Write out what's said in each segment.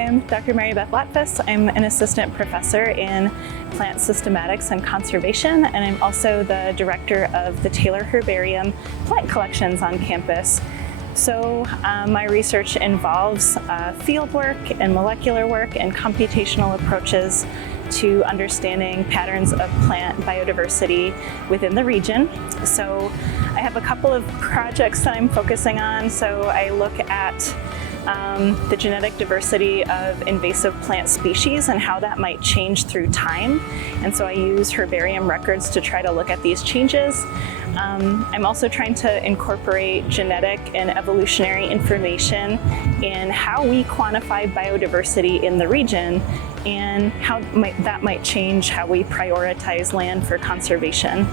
I'm Dr. Mary Beth Latfus. I'm an assistant professor in plant systematics and conservation, and I'm also the director of the Taylor Herbarium plant collections on campus. So my research involves field work and molecular work and computational approaches to understanding patterns of plant biodiversity within the region. So I have a couple of projects that I'm focusing on. So I look at the genetic diversity of invasive plant species and how that might change through time. And so I use herbarium records to try to look at these changes. I'm also trying to incorporate genetic and evolutionary information in how we quantify biodiversity in the region and how that might change how we prioritize land for conservation.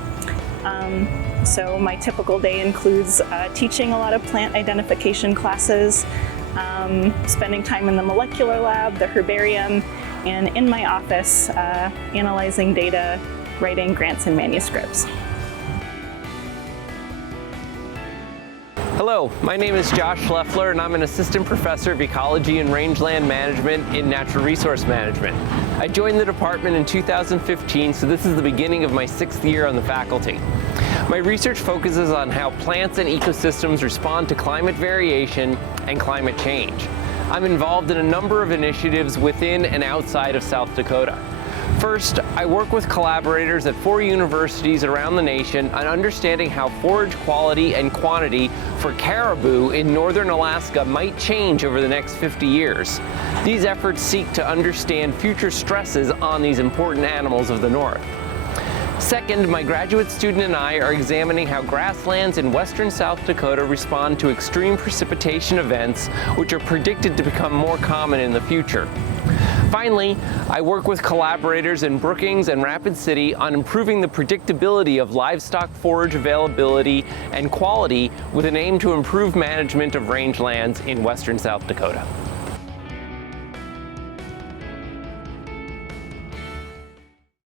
So my typical day includes teaching a lot of plant identification classes, spending time in the molecular lab, the herbarium, and in my office analyzing data, writing grants and manuscripts. Hello, my name is Josh Schleffler and I'm an assistant professor of ecology and rangeland management in natural resource management. I joined the department in 2015, so this is the beginning of my 6th year on the faculty. My research focuses on how plants and ecosystems respond to climate variation and climate change. I'm involved in a number of initiatives within and outside of South Dakota. First, I work with collaborators at 4 universities around the nation on understanding how forage quality and quantity for caribou in northern Alaska might change over the next 50 years. These efforts seek to understand future stresses on these important animals of the north. Second, my graduate student and I are examining how grasslands in western South Dakota respond to extreme precipitation events, which are predicted to become more common in the future. Finally, I work with collaborators in Brookings and Rapid City on improving the predictability of livestock forage availability and quality with an aim to improve management of rangelands in western South Dakota.